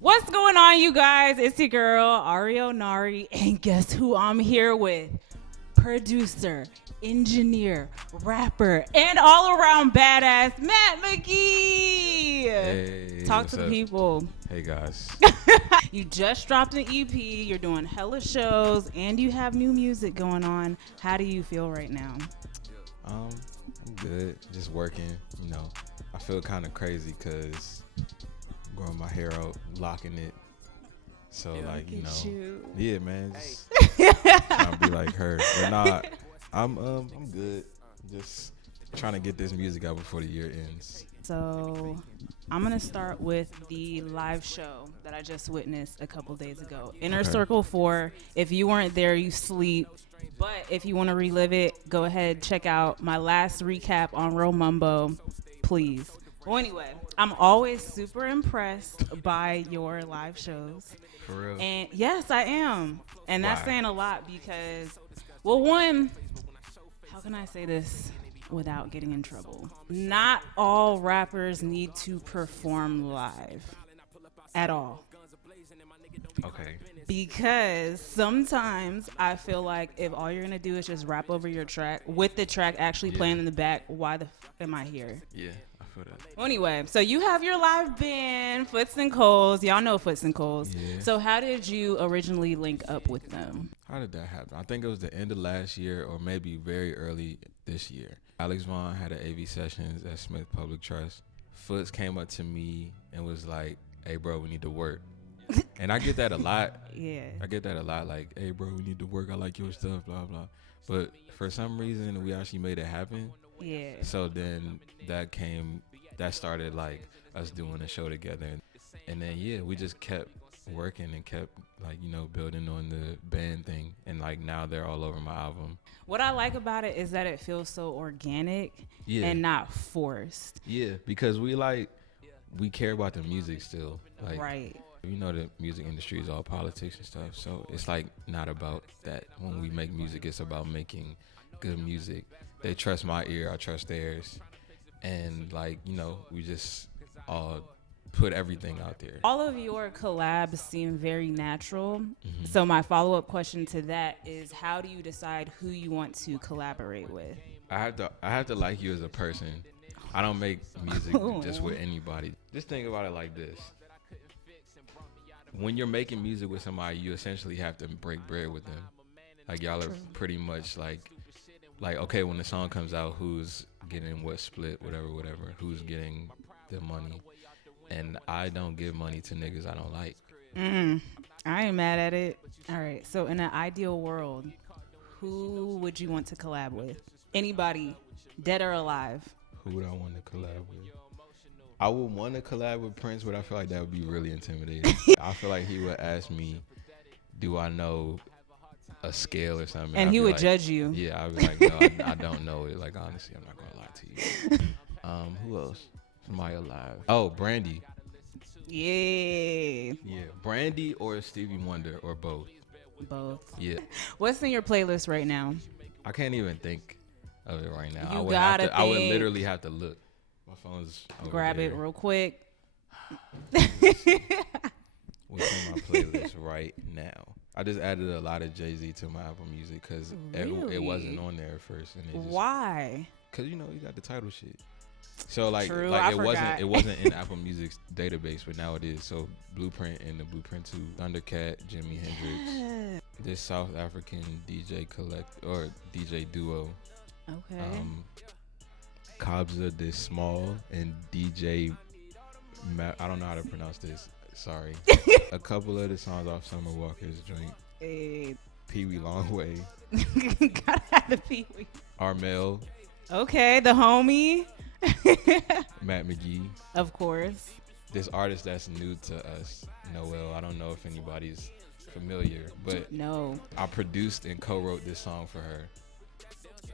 What's going on, you guys? It's your girl, Ahriel Nari, and guess who I'm here with? Producer, engineer, rapper, and all-around badass, Matt McGhee. Hey, Talk to the people. Hey guys. You just dropped an EP, you're doing hella shows, and you have new music going on. How do you feel right now? I'm good. Just working. You know, I feel kind of crazy because I'm growing my hair out, locking it. So like yeah, man, just trying to be like her. But nah, I'm good. Just trying to get this music out before the year ends. So I'm going to start with the live show that I just witnessed a couple days ago. Inner Circle 4. If you weren't there, you sleep. But if you want to relive it, go ahead, check out my last recap on Real Mumbo, please. Well, anyway, I'm always super impressed by your live shows. For real? And yes, I am. And that's Why? saying a lot because, well, one, how can I say this without getting in trouble? Not all rappers need to perform live at all. Okay. Because sometimes I feel like if all you're gonna do is just rap over your track with the track actually playing in the back, why the am I here? Yeah, I feel that. Well, anyway, so you have your live band, Foots and Coles. Y'all know Foots and Coles. Yeah. So how did you originally link up with them? How did that happen? I think it was the end of last year or maybe very early this year. Alex Vaughn had an AV sessions at Smith Public Trust. Foots came up to me and was like, "Hey, bro, we need to work." And I get that a lot. Yeah. I get that a lot. Like, "Hey, bro, we need to work. I like your stuff, blah, blah." But for some reason, we actually made it happen. Yeah. So then that started like us doing a show together. And then, yeah, we just kept working and kept like, you know, building on the band thing. And like now they're all over my album. What I like about it is that it feels so organic and not forced. Yeah, because we care about the music still. Like, right. You know, the music industry is all politics and stuff. So it's like not about that. When we make music, it's about making good music. They trust my ear, I trust theirs. And like, you know, we just all put everything out there. All of your collabs seem very natural. Mm-hmm. So my follow-up question to that is, how do you decide who you want to collaborate with? I have to like you as a person. I don't make music just with anybody. Just think about it like this. When you're making music with somebody, you essentially have to break bread with them. Like, y'all are pretty much like, okay, when the song comes out, who's getting what split, whatever, who's getting the money. And I don't give money to niggas I don't like. I ain't mad at it. All right, so in an ideal world, who would you want to collab with? Anybody, dead or alive? Who would I want to collab with? I would want to collab with Prince, but I feel like that would be really intimidating. I feel like he would ask me, do I know a scale or something? And he would judge you. Yeah, I'd be like, no, I don't know it. Like, honestly, I'm not going to lie to you. Who else? Somebody alive. Oh, Brandy. Yeah. Yeah, Brandy or Stevie Wonder or both. Both. Yeah. What's in your playlist right now? I can't even think of it right now. I would literally have to look. My phone's over grab there. it real quick. What's on my playlist right now? I just added a lot of Jay-Z to my Apple Music because it wasn't on there at first. And why? Because, you know, you got the title shit. So like, True, it wasn't in Apple Music's database, but now it is. So Blueprint and the Blueprint 2, Thundercat, Jimi Hendrix, this South African DJ duo. Okay. Kabza De Small and DJ I don't know how to pronounce this. Sorry. A couple of the songs off Summer Walker's joint. Pee Wee Longway. Gotta have the Pee Wee. rMell. Okay, the homie. Matt McGhee. Of course. This artist that's new to us, Noel. I don't know if anybody's familiar, but no. I produced and co-wrote this song for her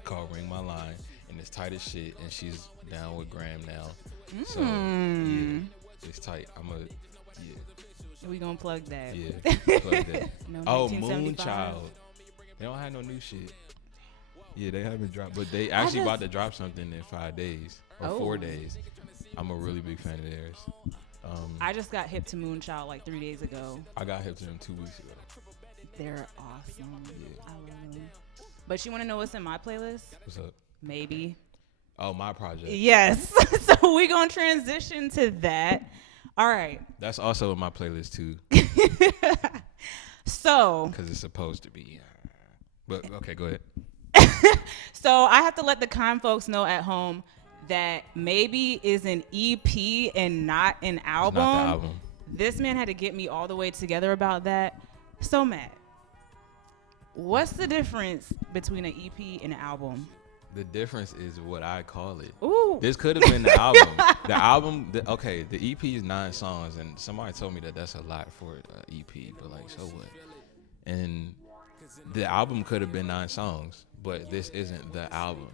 called Ring My Line, and it's tight as shit, and she's down with Graham now. So, yeah, it's tight. We gonna plug that. Yeah, plug that. No, oh, Moonchild. They don't have no new shit. Yeah, they haven't dropped, but they actually about to drop something in 5 days or 4 days. I'm a really big fan of theirs. I just got hip to Moonchild like 3 days ago. I got hip to them 2 weeks ago. They're awesome. Yeah. I love them. But you want to know what's in my playlist? What's up? Maybe. Oh, my project. Yes. So we're going to transition to that. All right. That's also in my playlist too. So. Because it's supposed to be. But okay, go ahead. So I have to let the kind folks know at home that Maybe is an EP and not an album. It's not the album. This man had to get me all the way together about that. So Matt, what's the difference between an EP and an album? The difference is what I call it. Ooh. This could have been the album. The EP is 9 songs, and somebody told me that that's a lot for an EP, but like, so what? And the album could have been 9 songs, but this isn't the album.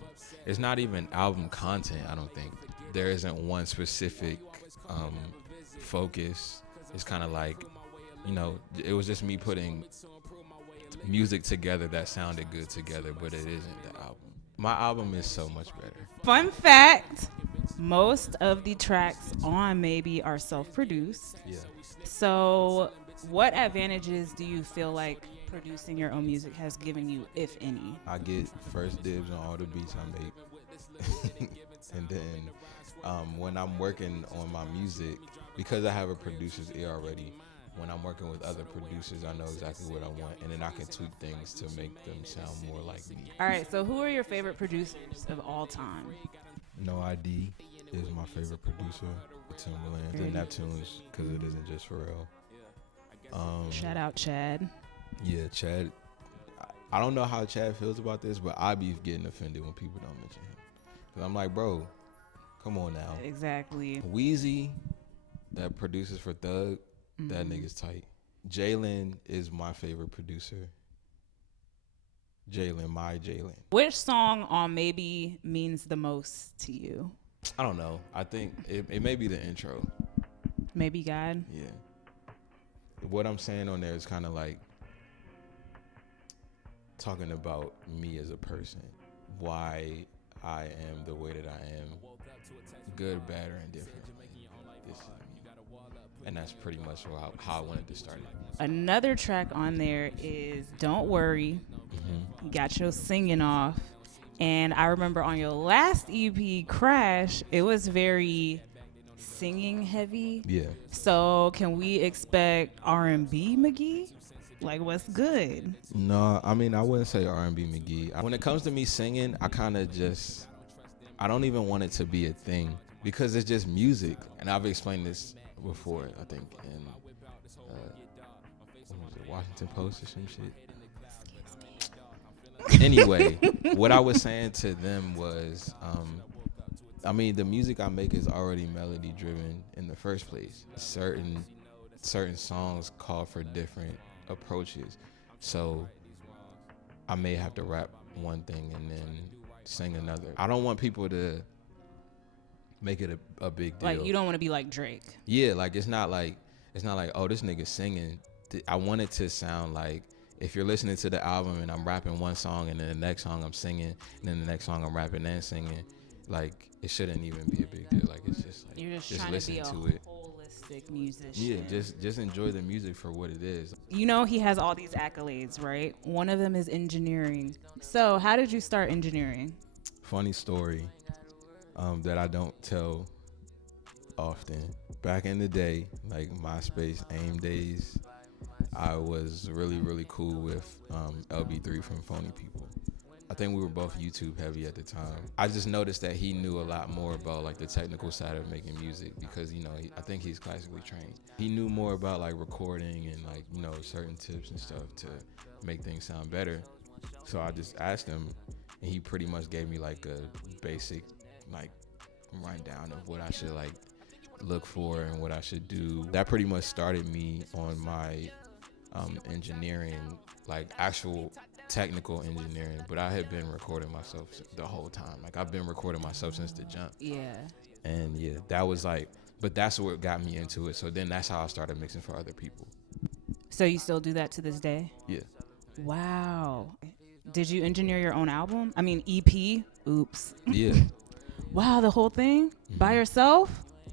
It's not even album content, I don't think. There isn't one specific focus. It's kind of like, it was just me putting music together that sounded good together, but it isn't the album. My album is so much better. Fun fact, most of the tracks on Maybe are self-produced. Yeah. So what advantages do you feel like producing your own music has given you, if any? I get first dibs on all the beats I make. And then when I'm working on my music, because I have a producer's ear already, when I'm working with other producers, I know exactly what I want, and then I can tweak things to make them sound more like me. All right, so who are your favorite producers of all time? No ID is my favorite producer. Timbaland, the Neptunes, because it isn't just Pharrell. Shout out Chad. Yeah, Chad. I don't know how Chad feels about this, but I be getting offended when people don't mention him. Because I'm like, bro, come on now. Exactly. Weezy, that produces for Thug, that nigga's tight. Jalen is my favorite producer. Jalen. Which song on Maybe means the most to you? I don't know. I think it may be the intro. Maybe God? Yeah. What I'm saying on there is kind of like talking about me as a person. Why I am the way that I am. Good, bad, or indifferent. This is me. And that's pretty much how I wanted to start it. Another track on there is Don't Worry. You got your singing off. And I remember on your last EP, Crash, it was very singing heavy. Yeah. So can we expect R&B McGhee? Like, what's good? No, I mean, I wouldn't say R&B McGhee. When it comes to me singing, I don't even want it to be a thing because it's just music. And I've explained this before, I think, in what was it, Washington Post or some shit. Anyway, what I was saying to them was, I mean, the music I make is already melody driven in the first place. Certain songs call for different approaches, so I may have to rap one thing and then sing another. I don't want people to make it a big deal. Like, you don't want to be like Drake. Yeah, like it's not like oh, this nigga's singing. I want it to sound like if you're listening to the album and I'm rapping one song and then the next song I'm singing and then the next song I'm rapping and singing, like it shouldn't even be a big deal. Like it's just like you're just trying listen to be a holistic musician. Yeah, just enjoy the music for what it is. You know, he has all these accolades, right? One of them is engineering. So how did you start engineering? Funny story that I don't tell often. Back in the day, like MySpace, AIM days, I was really, really cool with LB3 from Phony People. I think we were both YouTube heavy at the time. I just noticed that he knew a lot more about like the technical side of making music because, I think he's classically trained. He knew more about like recording and like, certain tips and stuff to make things sound better. So I just asked him and he pretty much gave me like a basic like rundown of what I should like look for and what I should do. That pretty much started me on my engineering, like actual technical engineering, but I had been recording myself the whole time. Like I've been recording myself since the jump. Yeah. And yeah, that was like, but that's what got me into it. So then that's how I started mixing for other people. So you still do that to this day? Yeah. Wow. Did you engineer your own album? I mean, EP? Oops. Yeah. Wow, the whole thing? By yourself?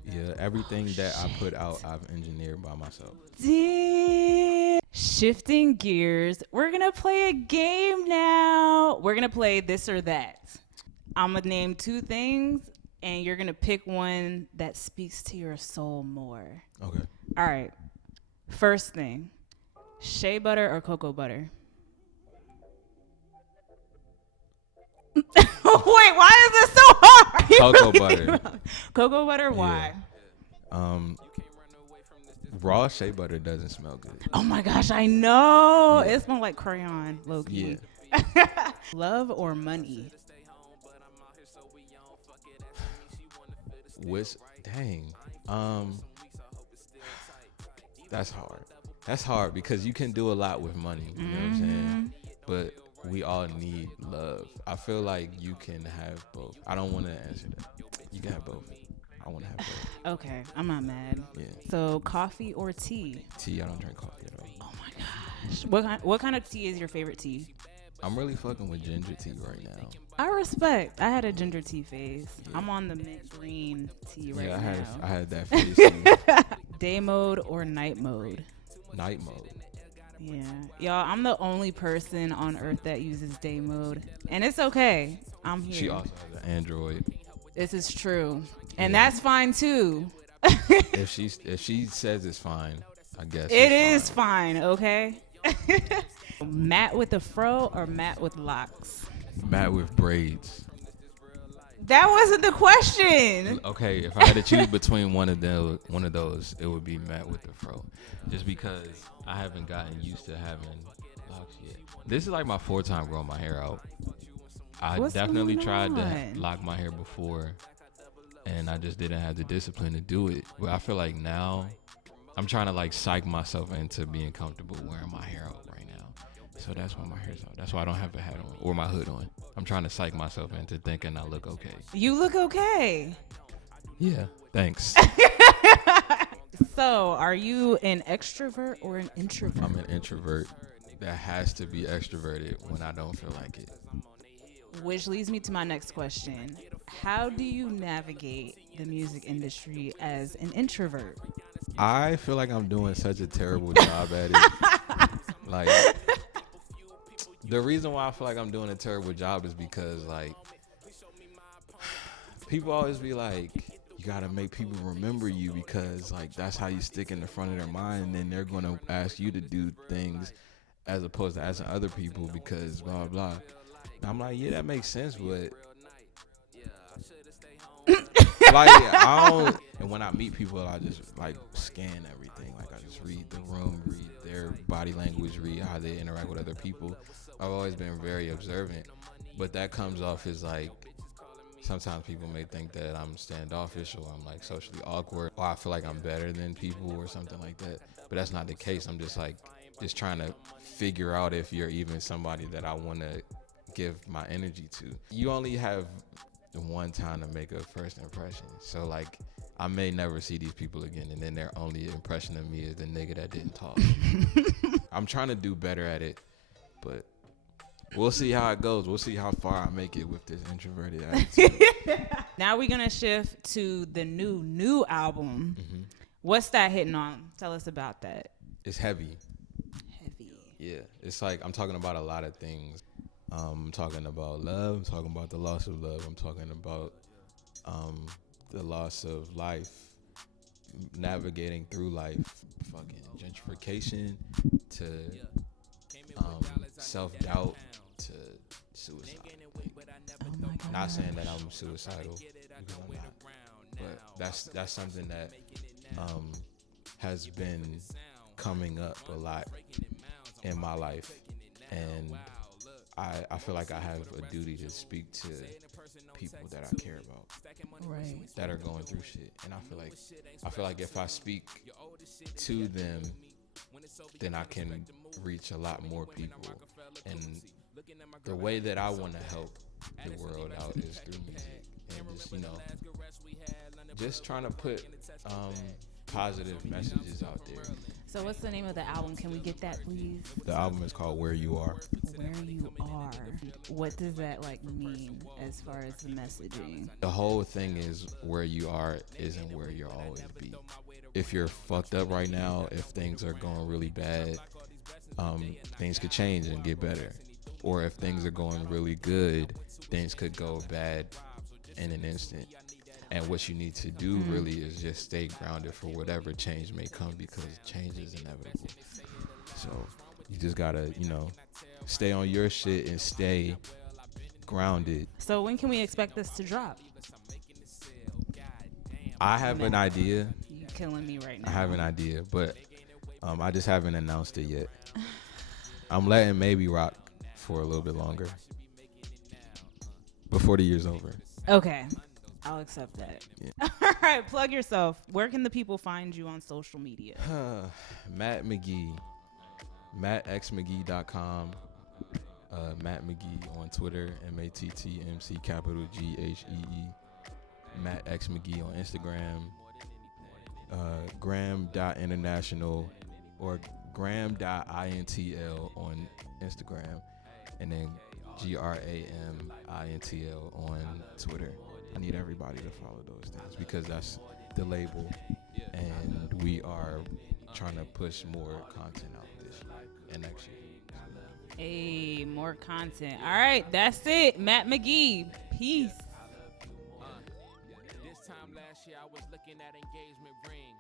Yeah, everything that I put out, I've engineered by myself. Damn. Shifting gears, we're going to play a game now. We're going to play this or that. I'm going to name 2 things, and you're going to pick one that speaks to your soul more. Okay. All right. First thing, shea butter or cocoa butter? Wait, why is this so hard? Cocoa butter. Cocoa butter, why? Raw shea butter doesn't smell good. Oh my gosh, I know. It smells like crayon, low-key. Yeah. Love or money? Dang. That's hard. That's hard because you can do a lot with money. You know what I'm saying? But we all need love. I feel like you can have both. I don't want to answer that. You can have both. I want to have both. Okay, I'm not mad. Yeah. So coffee or tea? Tea, I don't drink coffee at all. Oh my gosh. What kind of tea is your favorite tea? I'm really fucking with ginger tea right now. I respect. I had a ginger tea phase. Yeah. I'm on the mint green tea right now. I had that phase too. Day mode or night mode? Night mode. Yeah. Y'all, I'm the only person on earth that uses day mode. And it's okay. I'm here. She also has an Android. This is true. And that's fine too. If she says it's fine, I guess it is fine, okay? Matt with a fro or Matt with locks? Matt with braids. That wasn't the question. Okay, if I had to choose between one of those, it would be Matt with the fro. Just because I haven't gotten used to having locks yet. This is like my 4th time growing my hair out. I definitely tried to lock my hair before, and I just didn't have the discipline to do it. But I feel like now I'm trying to like psych myself into being comfortable wearing my hair out right now. So that's why my hair's out. That's why I don't have a hat on or my hood on. I'm trying to psych myself into thinking I look okay. You look okay. Yeah, thanks. So, are you an extrovert or an introvert? I'm an introvert that has to be extroverted when I don't feel like it. Which leads me to my next question. How do you navigate the music industry as an introvert? I feel like I'm doing such a terrible job at it. Like, the reason why I feel like I'm doing a terrible job is because, like, people always be like, you gotta make people remember you because, like, that's how you stick in the front of their mind, and then they're gonna ask you to do things as opposed to asking other people because blah blah. And I'm like, yeah, that makes sense, but like, I don't. And when I meet people, I just like scan everything. Like, I just read the room, read their body language, read how they interact with other people. I've always been very observant, but that comes off as like, sometimes people may think that I'm standoffish or I'm like socially awkward or I feel like I'm better than people or something like that. But that's not the case. I'm just like, just trying to figure out if you're even somebody that I want to give my energy to. You only have one time to make a first impression. So like, I may never see these people again, and then their only impression of me is the nigga that didn't talk. I'm trying to do better at it, but we'll see how it goes. We'll see how far I make it with this introverted attitude. Now we're gonna shift to the new album. Mm-hmm. What's that hitting on? Tell us about that. It's heavy. Heavy. Yeah, it's like I'm talking about a lot of things. I'm talking about love. I'm talking about the loss of love. I'm talking about the loss of life, navigating through life, fucking gentrification to self-doubt to suicide. Oh my God. Not saying that I'm suicidal because I'm not, but that's something that has been coming up a lot in my life, and I feel like I have a duty to speak to people that I care about, right, that are going through shit. And I feel like if I speak to them, then I can reach a lot more people. And the way that I want to help the world out is through music, and just, you know, just trying to put positive messages out there. So what's the name of the album? Can we get that, please? The album is called Where You Are. Where You Are. What does that like mean as far as the messaging? The whole thing is where you are isn't where you'll always be. If you're fucked up right now, if things are going really bad, things could change and get better. Or if things are going really good, things could go bad in an instant. And what you need to do really is just stay grounded for whatever change may come, because change is inevitable. So you just gotta, stay on your shit and stay grounded. So when can we expect this to drop? I have an idea. You killing me right now. I have an idea, but I just haven't announced it yet. I'm letting Maybe rock for a little bit longer before the year's over. Okay. I'll accept that. Yeah. All right, plug yourself. Where can the people find you on social media? Matt McGhee. MattXMcGhee.com. Matt McGhee on Twitter. MattMcGhee. Matt X McGhee on Instagram. Gram.international or gram.intl on Instagram. And then GRAMINTL on Twitter. I need everybody to follow those things because that's the label, and we are trying to push more content out this year and next year. Hey, more content. All right, that's it. Matt McGhee. Peace. This time last year, I was looking at engagement rings.